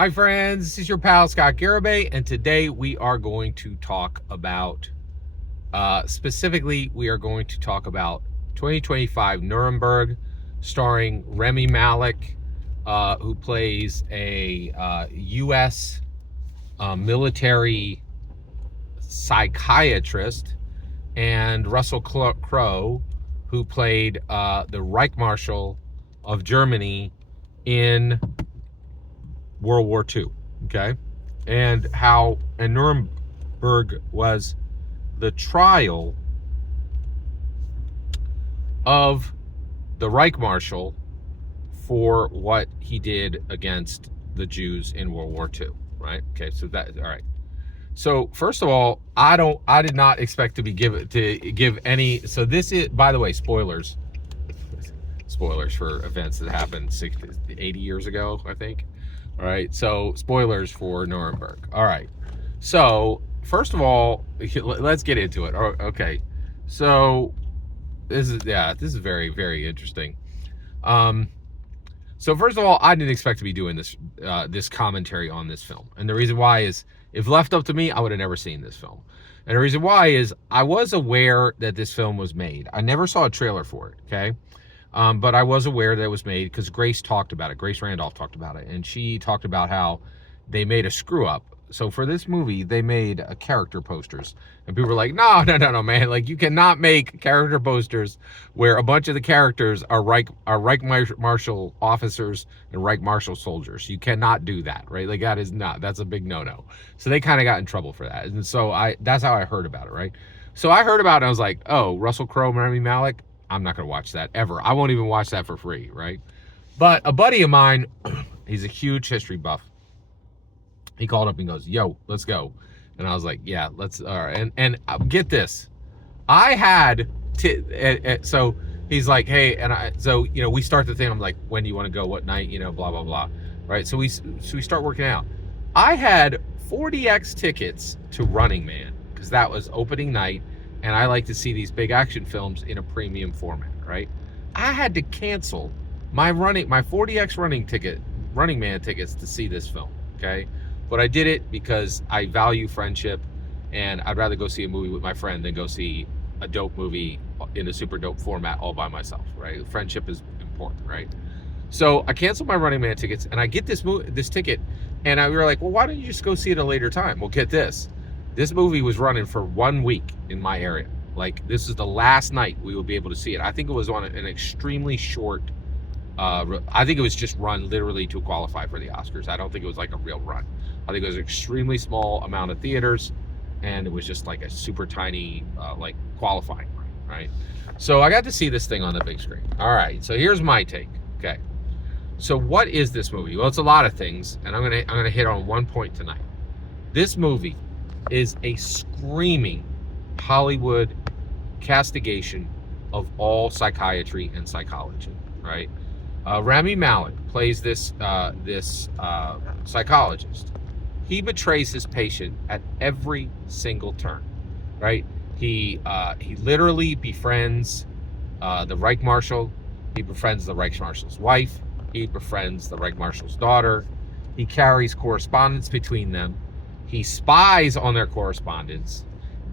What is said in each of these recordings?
Hi friends, this is your pal Scott Garibay, and today we are going to talk about, specifically, we are going to talk about 2025 Nuremberg, starring Remy Malek, who plays a U.S. Military psychiatrist, and Russell Crowe, who played the Reich Marshal of Germany in World War II, okay? And Nuremberg was the trial of the Reich Marshal for what he did against the Jews in World War II, right? Okay, so that, all right. So first of all, I did not expect to give any, so this is, by the way, spoilers for events that happened 80 years ago, I think. All right, so spoilers for Nuremberg. All right, so first of all, let's get into it. Okay, so this is very, very interesting. So first of all, I didn't expect to be doing this commentary on this film, and the reason why is, if left up to me, I would have never seen this film. And the reason why is, I was aware that this film was made. I never saw a trailer for it, okay? But I was aware that it was made because Grace talked about it. Grace Randolph talked about it. And she talked about how they made a screw up. So for this movie, they made character posters. And people were like, no, man. Like, you cannot make character posters where a bunch of the characters are Reich Marshal officers and Reich Marshal soldiers. You cannot do that, right? Like, that's a big no-no. So they kind of got in trouble for that. And so that's how I heard about it, right? So I heard about it and I was like, oh, Russell Crowe, Rami Malek, I'm not going to watch that ever. I won't even watch that for free, right? But a buddy of mine, he's a huge history buff. He called up and goes, yo, let's go. And I was like, yeah, let's, all right. And get this. I had, so he's like, hey, so, we start the thing. I'm like, when do you want to go? What night? Blah, blah, blah. Right? So we start working out. I had 40X tickets to Running Man because that was opening night. And I like to see these big action films in a premium format, right? I had to cancel my 40X Running Man tickets to see this film, okay? But I did it because I value friendship, and I'd rather go see a movie with my friend than go see a dope movie in a super dope format all by myself, right? Friendship is important, right? So I canceled my Running Man tickets, and I get this ticket, and we were like, well, why don't you just go see it at a later time? Well, get this. This movie was running for 1 week in my area. Like, this is the last night we would be able to see it. I think it was on an extremely short, I think it was just run literally to qualify for the Oscars. I don't think it was like a real run. I think it was an extremely small amount of theaters, and it was just like a super tiny, like, qualifying run, right? So I got to see this thing on the big screen. All right, so here's my take, okay? So what is this movie? Well, it's a lot of things, and I'm gonna hit on one point tonight. This movie is a screaming Hollywood castigation of all psychiatry and psychology, right? Rami Malek plays this psychologist. He betrays his patient at every single turn, right? He literally befriends the Reich Marshal. He befriends the Reich Marshal's wife. He befriends the Reich Marshal's daughter. He carries correspondence between them. He spies on their correspondence,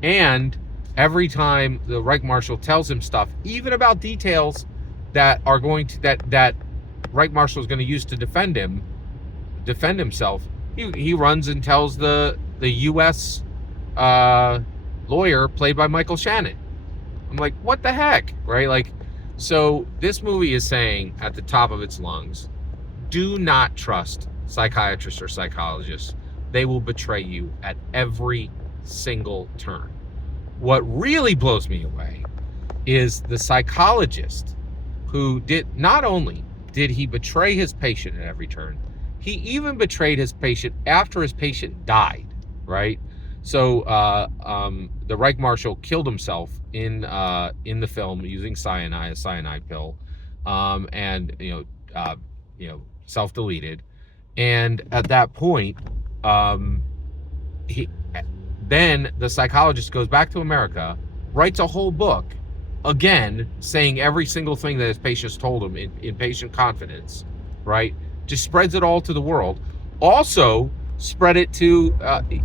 and every time the Reich Marshal tells him stuff, even about details that are going to that Reich Marshal is going to use to defend himself, he runs and tells the U.S. Lawyer played by Michael Shannon. I'm like, what the heck, right? Like, so this movie is saying at the top of its lungs, do not trust psychiatrists or psychologists. They will betray you at every single turn. What really blows me away is the psychologist who not only did he betray his patient at every turn, he even betrayed his patient after his patient died, right? So the Reich Marshal killed himself in the film using a cyanide pill, and self-deleted. And at that point, then the psychologist goes back to America, writes a whole book, again, saying every single thing that his patients told him in patient confidence, right? Just spreads it all to the world, also spread it to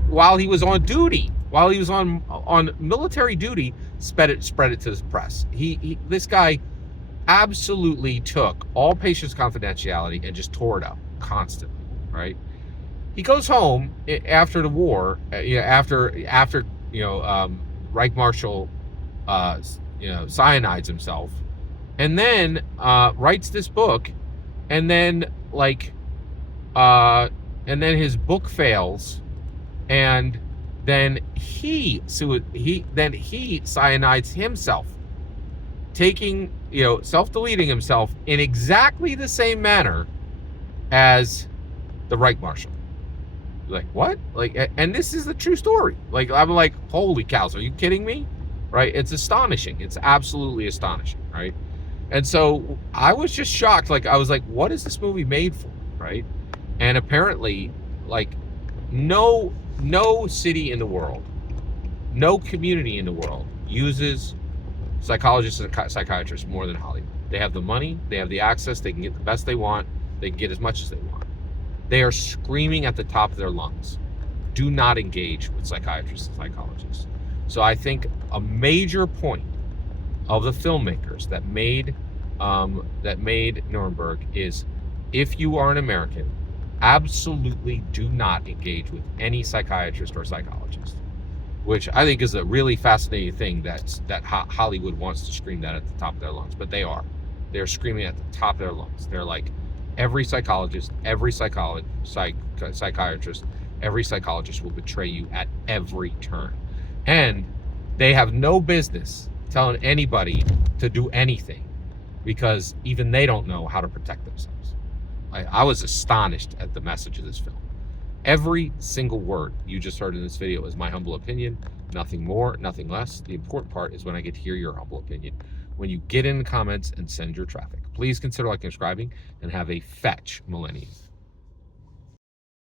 while he was on duty, while he was on military duty, spread it to the press. This guy absolutely took all patients' confidentiality and just tore it up constantly, right? He goes home after the war, after Reich Marshal cyanides himself, and then writes this book, and then his book fails, and then he cyanides himself, taking self-deleting himself in exactly the same manner as the Reich Marshal. Like, what? And this is the true story. I'm like, holy cows, are you kidding me? Right? It's astonishing. It's absolutely astonishing, right? And so I was just shocked. I was like, what is this movie made for? Right? And apparently, no city in the world, no community in the world uses psychologists and psychiatrists more than Hollywood. They have the money, they have the access, they can get the best they want, they can get as much as they want. They are screaming at the top of their lungs, do not engage with psychiatrists and psychologists. So I think a major point of the filmmakers that made Nuremberg is, if you are an American, absolutely do not engage with any psychiatrist or psychologist, which I think is a really fascinating thing that Hollywood wants to scream that at the top of their lungs. But they're screaming at the top of their lungs. They're like, every psychologist, every psychiatrist, every psychologist will betray you at every turn. And they have no business telling anybody to do anything, because even they don't know how to protect themselves. I was astonished at the message of this film. Every single word you just heard in this video is my humble opinion, nothing more, nothing less. The important part is when I get to hear your humble opinion, when you get in the comments and send your traffic. Please consider liking and subscribing, and have a fetch millennium.